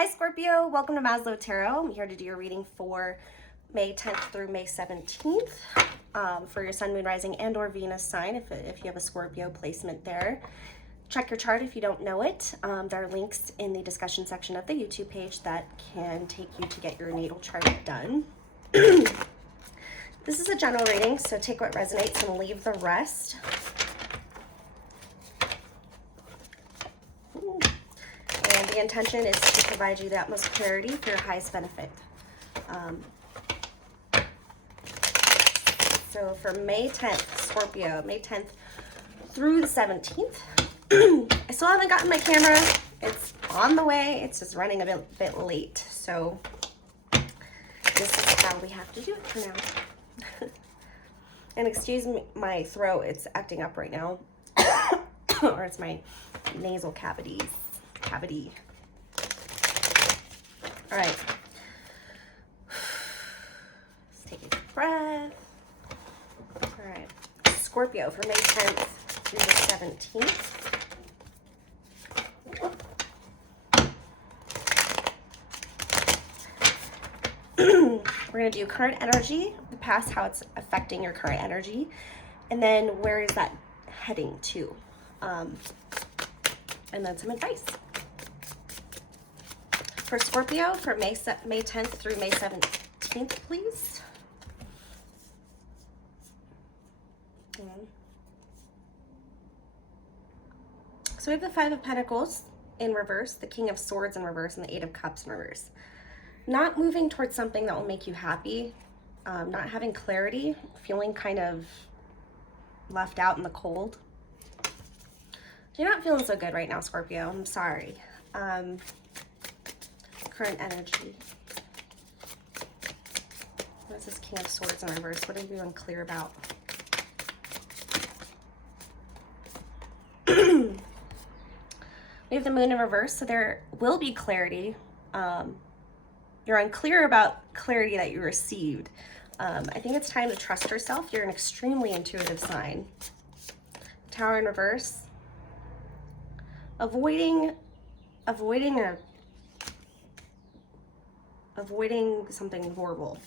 Hi Scorpio, welcome to Maslow Tarot. I'm here to do your reading for May 10th through May 17th for your Sun, Moon, Rising, and or Venus sign if you have a Scorpio placement there. Check your chart if you don't know it. There are links in the discussion section of the YouTube page that can take you to get your natal chart done. This is a general reading, so take what resonates and leave the rest. And the intention is to provide you the utmost clarity for your highest benefit. So for May 10th, Scorpio, May 10th through the 17th, I still haven't gotten my camera. It's on the way. It's just running a bit late. So this is how we have to do it for now. And excuse me, my throat, it's acting up right now. Or it's my nasal cavity. All right. Let's take a deep breath. All right. Scorpio for May 10th through the 17th. We're going to do current energy, the past, how it's affecting your current energy, and then where is that heading to, and then some advice. For Scorpio, for May 10th through May 17th, please. So we have the Five of Pentacles in reverse, the King of Swords in reverse, and the Eight of Cups in reverse. Not moving towards something that will make you happy, not having clarity, feeling kind of left out in the cold. You're not feeling so good right now, Scorpio. I'm sorry. Current energy. What is this King of Swords in reverse? What are you unclear about? We have the Moon in reverse, so there will be clarity. You're unclear about clarity that you received. I think it's time to trust yourself. You're an extremely intuitive sign. Tower in reverse. Avoiding something horrible.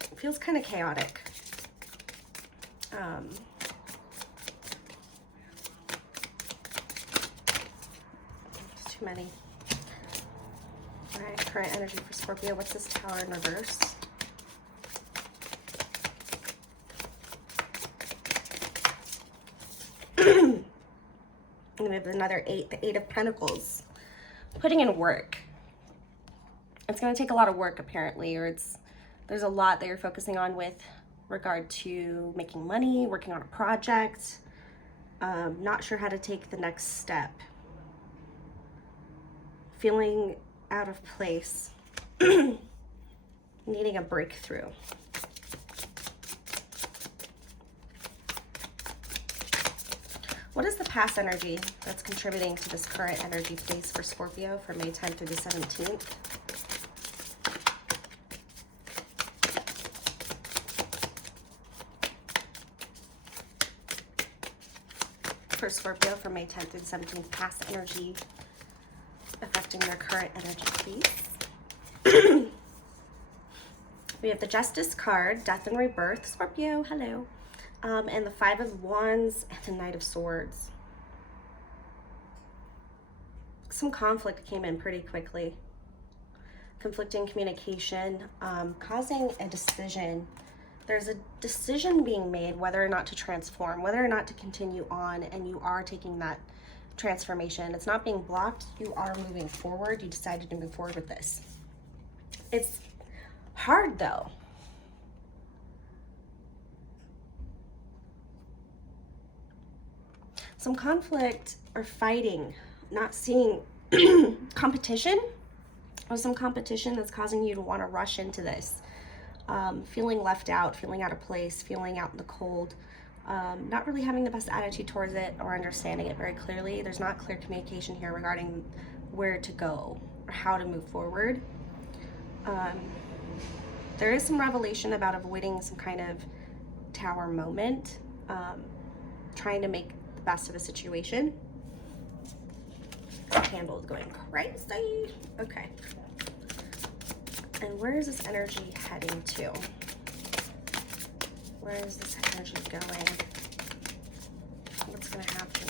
It feels kind of chaotic. Too many. All right, current energy for Scorpio. What's this Tower in reverse? And we have another 8, the Eight of Pentacles. Putting in work. It's going to take a lot of work, apparently, or there's a lot that you're focusing on with regard to making money, working on a project, not sure how to take the next step. Feeling out of place, needing a breakthrough. What is the past energy that's contributing to this current energy, please, for Scorpio for May 10th through the 17th? For Scorpio for May 10th through the 17th, past energy affecting their current energy, please. We have the Justice card, Death and Rebirth, Scorpio, hello. And the Five of Wands and the Knight of Swords. Some conflict came in pretty quickly. Conflicting communication, causing a decision. There's a decision being made whether or not to transform, whether or not to continue on, and you are taking that transformation. It's not being blocked. You are moving forward. You decided to move forward with this. It's hard though. Some conflict or fighting, not seeing competition, or some competition that's causing you to want to rush into this. Feeling left out, feeling out of place, feeling out in the cold. Not really having the best attitude towards it or understanding it very clearly. There's not clear communication here regarding where to go or how to move forward. There is some revelation about avoiding some kind of tower moment, trying to make the best of a situation. The candle is going crazy. Okay. And where is this energy heading to? Where is this energy going? What's going to happen?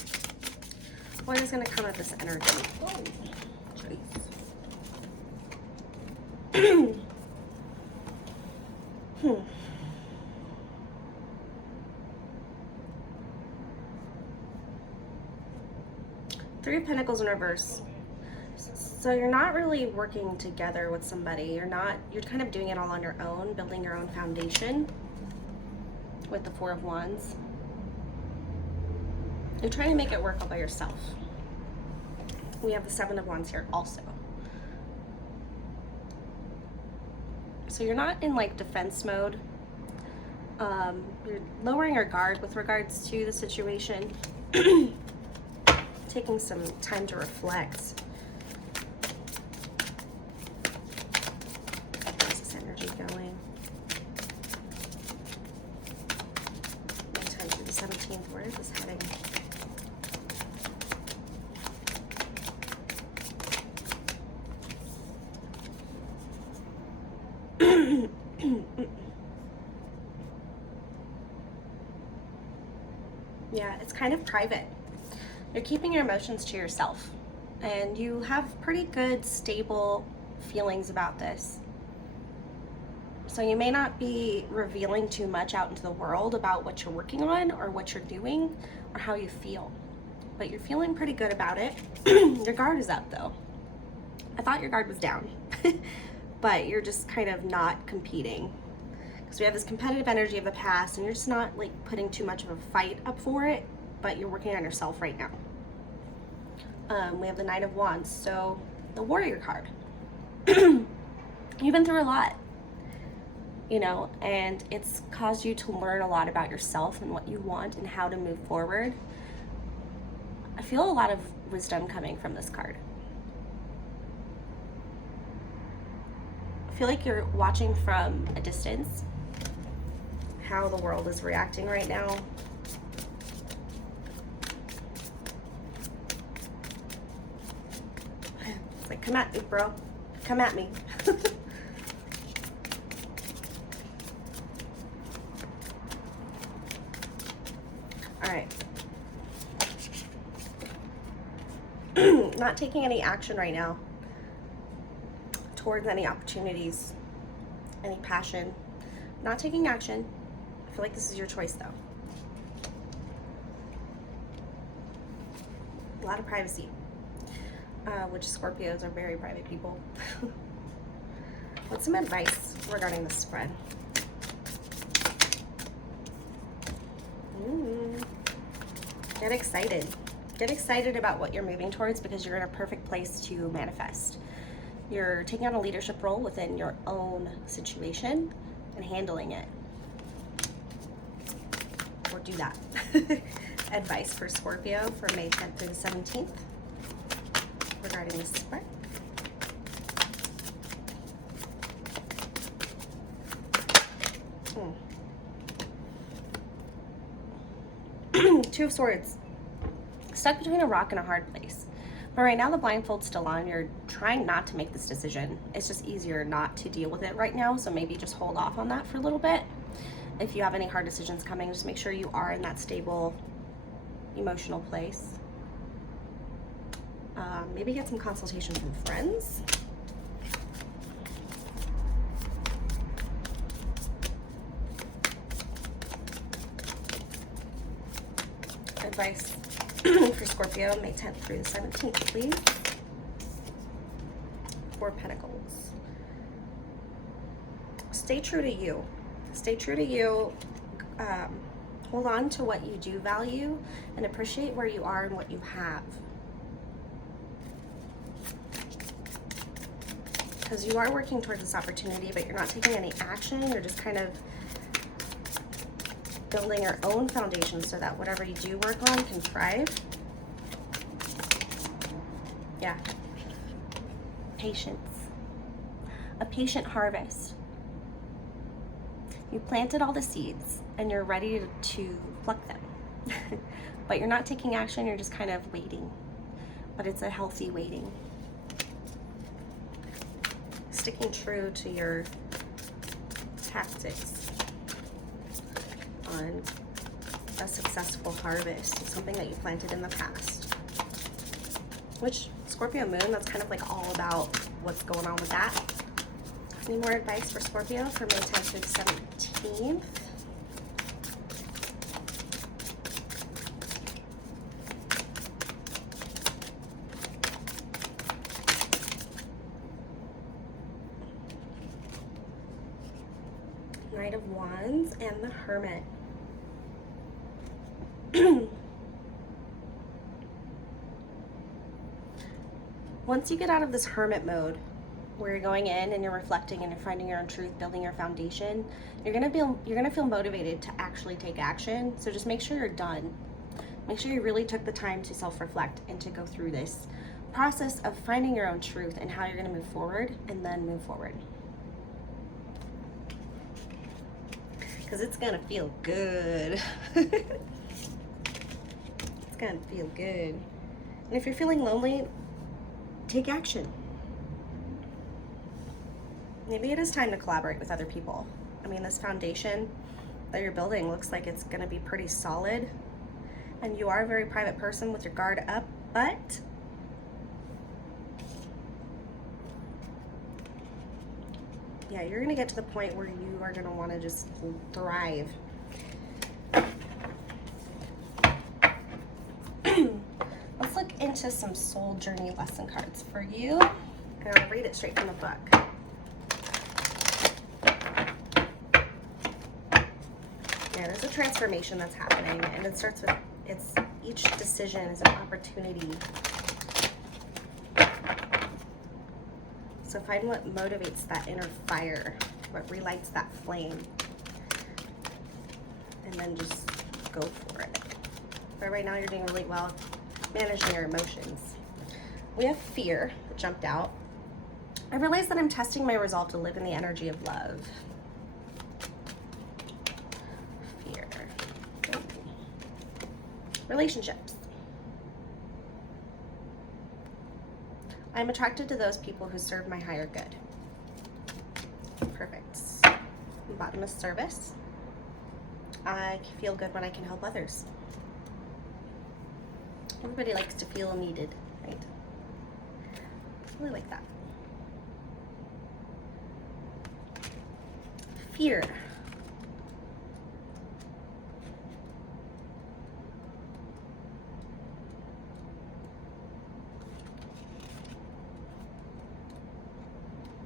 What is going to come of this energy? Oh, jeez. Three of Pentacles in reverse. So you're not really working together with somebody. You're kind of doing it all on your own, building your own foundation with the Four of Wands. You're trying to make it work all by yourself. We have the Seven of Wands here also. So you're not in like defense mode. You're lowering your guard with regards to the situation. Taking some time to reflect. Where's this energy going? May 10th through the 17th. Where is this heading? Yeah, it's kind of private. You're keeping your emotions to yourself, and you have pretty good, stable feelings about this. So you may not be revealing too much out into the world about what you're working on or what you're doing or how you feel, but you're feeling pretty good about it. Your guard is up though. I thought your guard was down, but you're just kind of not competing. Because we have this competitive energy of the past, and you're just not like putting too much of a fight up for it, but you're working on yourself right now. We have the Knight of Wands, so the Warrior card. You've been through a lot, you know, and it's caused you to learn a lot about yourself and what you want and how to move forward. I feel a lot of wisdom coming from this card. I feel like you're watching from a distance how the world is reacting right now. It's like, come at me, bro. Come at me. All right. Not taking any action right now towards any opportunities, any passion. Not taking action. I feel like this is your choice though. A lot of privacy, which Scorpios are very private people. What's some advice regarding this spread? Get excited. Get excited about what you're moving towards, because you're in a perfect place to manifest. You're taking on a leadership role within your own situation and handling it. Or do that. Advice for Scorpio for May 10th through the 17th regarding this spread. Two of Swords. Stuck between a rock and a hard place. But right now the blindfold's still on. You're trying not to make this decision. It's just easier not to deal with it right now, so maybe just hold off on that for a little bit. If you have any hard decisions coming, just make sure you are in that stable emotional place. Maybe get some consultation from friends. Advice for Scorpio, May 10th through the 17th, please. Four of Pentacles. Stay true to you. Stay true to you. Hold on to what you do value and appreciate where you are and what you have. Because you are working towards this opportunity, but you're not taking any action. You're just kind of building your own foundation so that whatever you do work on can thrive. Yeah. Patience. A patient harvest. You planted all the seeds and you're ready to pluck them. But you're not taking action, you're just kind of waiting. but it's a healthy waiting. Sticking true to your tactics on a successful harvest, something that you planted in the past. Which, Scorpio moon, that's kind of like all about what's going on with that. Any more advice for Scorpio for May 10th through the 17th? Knight of Wands and the Hermit. Once you get out of this hermit mode, where you're going in and you're reflecting and you're finding your own truth, building your foundation, you're gonna feel motivated to actually take action. So just make sure you're done. Make sure you really took the time to self-reflect and to go through this process of finding your own truth and how you're gonna move forward, and then move forward. Because it's gonna feel good. It's gonna feel good. And if you're feeling lonely, take action. Maybe it is time to collaborate with other people. I mean, this foundation that you're building looks like it's gonna be pretty solid. And you are a very private person with your guard up, but yeah, you're gonna get to the point where you are gonna wanna just thrive. Let's look into some soul journey lesson cards for you. And I'll read it straight from the book. Yeah, there's a transformation that's happening, and it starts with, each decision is an opportunity. So find what motivates that inner fire, what relights that flame, and then just go for it. But right now you're doing really well managing your emotions. We have fear that jumped out. I realize that I'm testing my resolve to live in the energy of love. Fear. Relationships. I'm attracted to those people who serve my higher good. Perfect. Bottom is service. I feel good when I can help others. Everybody likes to feel needed, right? I really like that. Fear.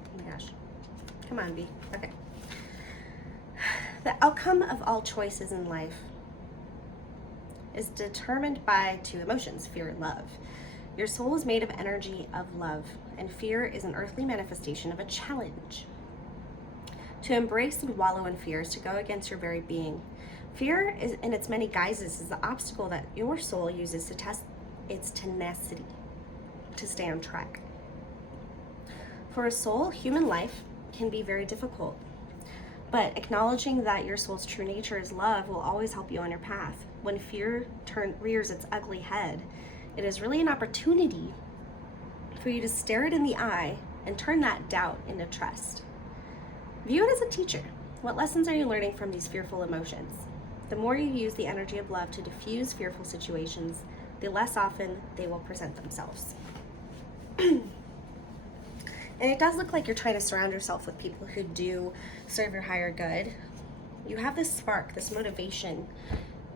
Oh my gosh. Come on, B. Okay. The outcome of all choices in life is determined by two emotions, fear and love. Your soul is made of energy of love, and fear is an earthly manifestation of a challenge. To embrace and wallow in fear is to go against your very being. Fear is, in its many guises, is the obstacle that your soul uses to test its tenacity, to stay on track. For a soul, human life can be very difficult, but acknowledging that your soul's true nature is love will always help you on your path. When fear rears its ugly head, it is really an opportunity for you to stare it in the eye and turn that doubt into trust. View it as a teacher. What lessons are you learning from these fearful emotions? The more you use the energy of love to diffuse fearful situations, the less often they will present themselves. And it does look like you're trying to surround yourself with people who do serve your higher good. You have this spark, this motivation,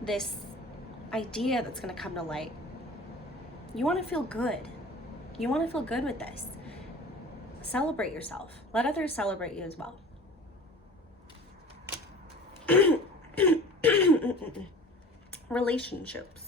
this idea that's going to come to light. You want to feel good. You want to feel good with this. Celebrate yourself. Let others celebrate you as well. Relationships.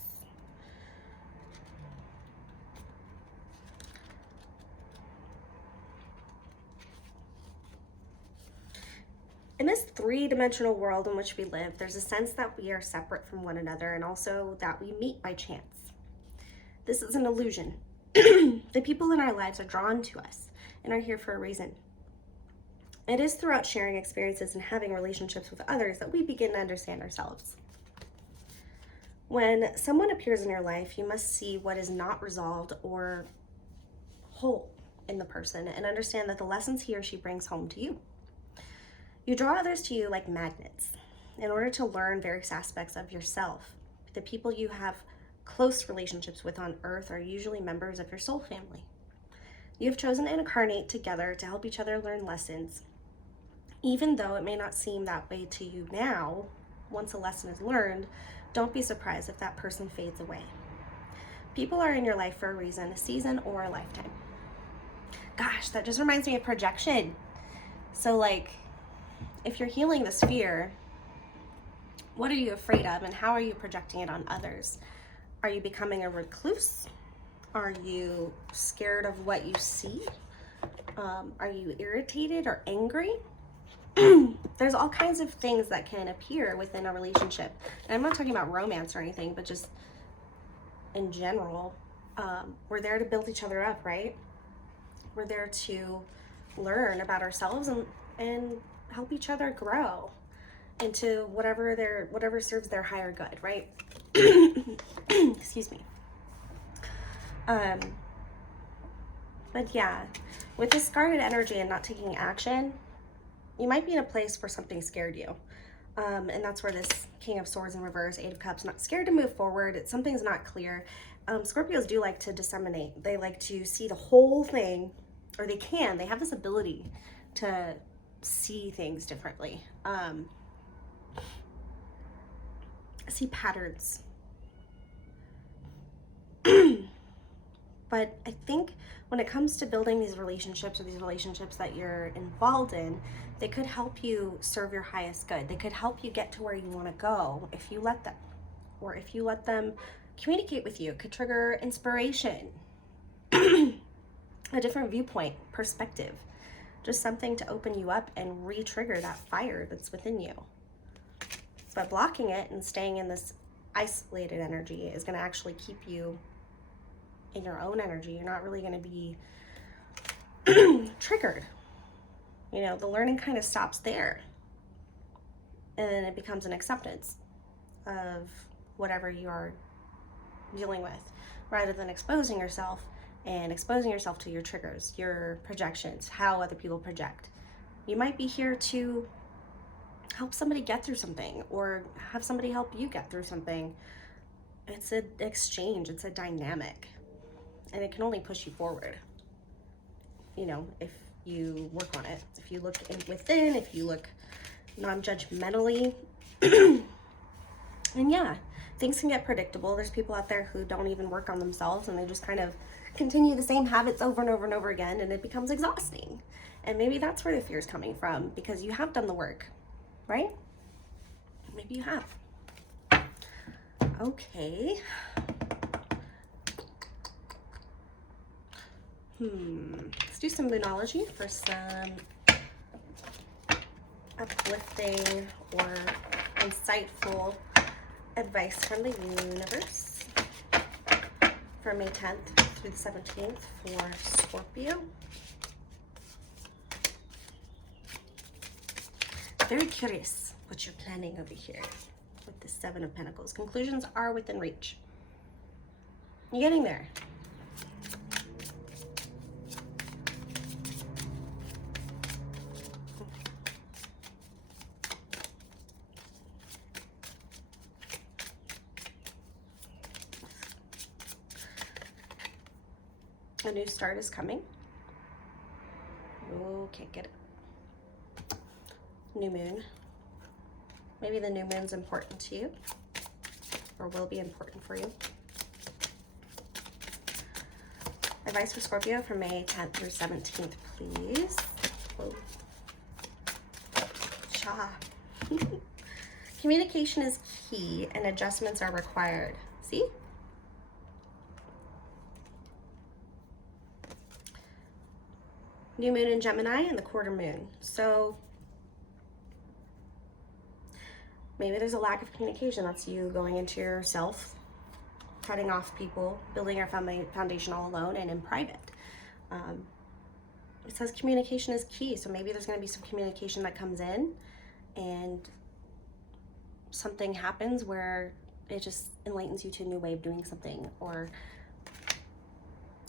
In this three-dimensional world in which we live, there's a sense that we are separate from one another, and also that we meet by chance. This is an illusion. The people in our lives are drawn to us and are here for a reason. It is throughout sharing experiences and having relationships with others that we begin to understand ourselves. When someone appears in your life, you must see what is not resolved or whole in the person and understand that the lessons he or she brings home to you. You draw others to you like magnets in order to learn various aspects of yourself. The people you have close relationships with on earth are usually members of your soul family. You have chosen to incarnate together to help each other learn lessons. Even though it may not seem that way to you now, once a lesson is learned, don't be surprised if that person fades away. People are in your life for a reason, a season, or a lifetime. Gosh, that just reminds me of projection. So, like, if you're healing this fear, what are you afraid of and how are you projecting it on others? Are you becoming a recluse? Are you scared of what you see? Are you irritated or angry? There's all kinds of things that can appear within a relationship. And I'm not talking about romance or anything, but just in general. We're there to build each other up, right? We're there to learn about ourselves and help each other grow into whatever serves their higher good, right? Excuse me. But yeah, with this guarded energy and not taking action, you might be in a place where something scared you. And that's where this King of Swords in reverse, Eight of Cups, not scared to move forward. Something's not clear. Scorpios do like to disseminate. They like to see the whole thing, or they have this ability to see things differently. See patterns. But I think when it comes to building these relationships or these relationships that you're involved in, they could help you serve your highest good. They could help you get to where you want to go if you let them. Or if you let them communicate with you. It could trigger inspiration, a different viewpoint, perspective. Just something to open you up and re-trigger that fire that's within you. But blocking it and staying in this isolated energy is going to actually keep you in your own energy. You're not really going to be triggered. You know, the learning kind of stops there. And then it becomes an acceptance of whatever you are dealing with, rather than exposing yourself to your triggers, your projections, how other people project. You might be here to help somebody get through something or have somebody help you get through something. It's an exchange, it's a dynamic, and it can only push you forward, you know, if you work on it, if you look within, if you look non-judgmentally. And yeah, things can get predictable. There's people out there who don't even work on themselves and they just kind of continue the same habits over and over and over again, and it becomes exhausting. And maybe that's where the fear is coming from, because you have done the work, right? Maybe you have. Okay. Let's do some Moonology for some uplifting or insightful advice from the universe for May 10th through the 17th for Scorpio. Very curious what you're planning over here with the Seven of Pentacles. Conclusions are within reach. You're getting there. A new start is coming. Oh, can't get it. New moon. Maybe the new moon's important to you, or will be important for you. Advice for Scorpio for May 10th through 17th, please. Whoa. Cha. Communication is key and adjustments are required. See? New moon in Gemini and the quarter moon. So maybe there's a lack of communication. That's you going into yourself, cutting off people, building your foundation all alone and in private. It says communication is key. So maybe there's going to be some communication that comes in and something happens where it just enlightens you to a new way of doing something or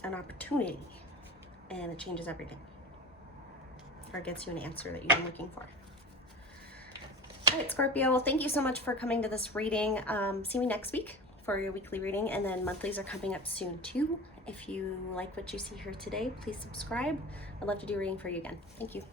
an opportunity, and it changes everything, or gets you an answer that you've been looking for. All right, Scorpio, well, thank you so much for coming to this reading. See me next week for your weekly reading, and then monthlies are coming up soon too. If you like what you see here today, please subscribe. I'd love to do a reading for you again. Thank you.